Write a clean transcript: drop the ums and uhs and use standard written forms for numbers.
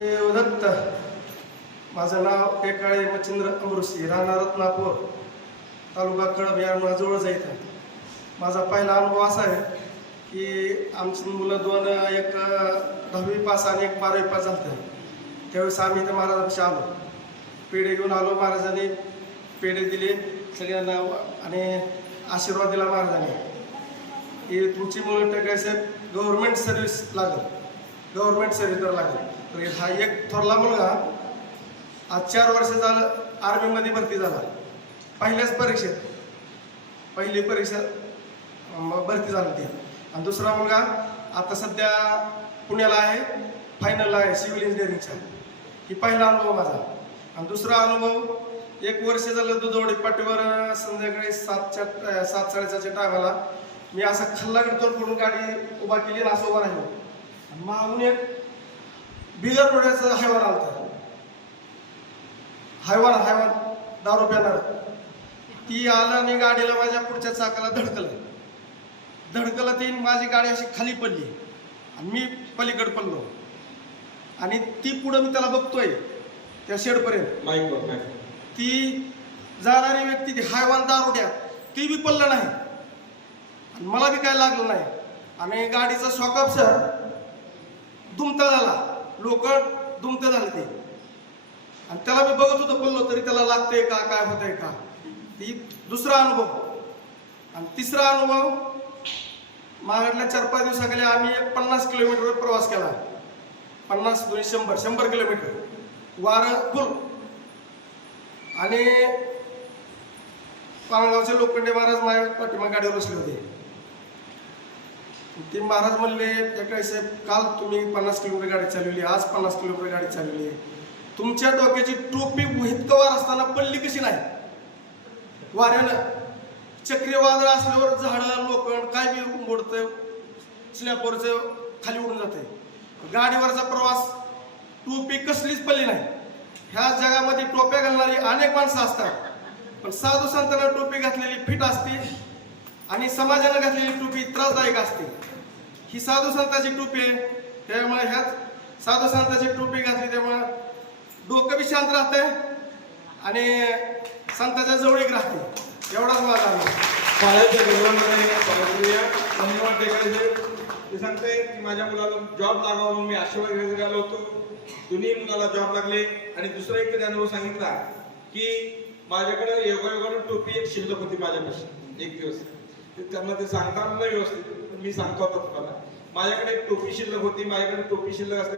दत्त, माझं नाव पेकाळे मच्छिंद्र अमृषी, राहणार रत्नापूर, तालुका कळंब या जवळ जायचं आहे. माझा पहिला अनुभव असा आहे की आमची मुलं दोन, एक 10वी पास आणि एक 12वी पास झालं आहे. त्यावेळेस आम्ही इथं महाराजांशी आलो, पेढे घेऊन आलो. महाराजांनी पेढे दिले सगळ्यांना आणि आशीर्वाद दिला महाराजांनी की तुमची मुलं टाकायचं गव्हर्नमेंट सर्व्हिस लागेल, गव्हर्नमेंट सर्व्हिसवर लागेल. तर हा एक थोरला मुलगा आज 4 वर्ष झालं आर्मीमध्ये भरती झाला, पहिल्याच परीक्षेत, पहिली परीक्षा भरती झाली ती. आणि दुसरा मुलगा आता सध्या पुण्याला आहे, फायनलला आहे सिव्हिल इंजिनिअरिंगचा. ही पहिला अनुभव माझा. आणि दुसरा अनुभव 1 वर्ष झालं दुधवडी पाटीवर संध्याकाळी 7:30च्या टायमाला मी असा खल्लागडतोड करून गाडी उभा केली आणि असं उभा राहिलो. आणि मागून एक बिगर डोळ्याचं हैवान आलतं, हैवान दारू पिणार. ती आलं आणि गाडीला माझ्या पुढच्या चाकाला धडकलं ती माझी गाडी अशी खाली पडली आणि मी पलीकडे पडलो. आणि ती पुढं मी त्याला बघतोय त्या शेडपर्यंत. ती जाणारी व्यक्ती, ती हैवान दारुड्या, ती बी पडलं नाही आणि मला बी काय लागलं नाही. आणि गाडीचा शॉकअप दुमता झाला, लोक दुमते झाले ते. आणि त्याला मी बघत होतो पडलो तरी त्याला लागतंय का, काय होतंय का. ती दुसरा अनुभव. आणि तिसरा अनुभव, मागल्या 4-5 दिवसाखाली आम्ही एक 50 किलोमीटर प्रवास केला. 100 किलोमीटर, वारं फुल. आणि पानगावचे लोखंडे महाराज माझ्या पाठीमागे गाडीवर बसले होते. ते महाराज म्हणले, साहेब, काल तुम्ही 50 किलोमीटर गाडी चालवली, आज 50 किलोमीटर गाडी चालवली, तुमच्या डोक्याची टोपी हितकवार असताना पडली कशी नाही वाऱ्यानं? चक्रीवादळ असल्यावर झाडं, लोखंड काय बी मोडतं, स्लॅपवरचं खाली उडून जाते. गाडीवरचा प्रवास, टोपी कसलीच पडली नाही. ह्या जगामध्ये टोप्या घालणारी अनेक माणसं असतात, पण साधू संतांना टोपी घातलेली फिट असते आणि समाजानं घातलेली टोपी त्रासदायक असते. ही साधू संतांची टोपी आहे, त्यामुळे ह्याच साधू संतांची टोपी घातली त्यामुळे डोकं बी शांत राहतंय आणि संतांच्या जवळीक राहते. एवढाच माझा अनुभव. ते सांगते की माझ्या मुलाला जॉब लागावा म्हणून मी आशीर्वाद घेऊन आलो होतो. दोन्ही मुलाला जॉब लागले. आणि दुसरा एक तरी अनुभव सांगितला की माझ्याकडे योगायोगानं टोपी एक शिल्लक होती माझ्यापाशी एक दिवस. त्यांना ते सांगता नाही व्यवस्थित, मी सांगतो आता तुम्हाला. माझ्याकडे एक टोपी शिल्लक होती. माझ्याकडे टोपी शिल्लक असते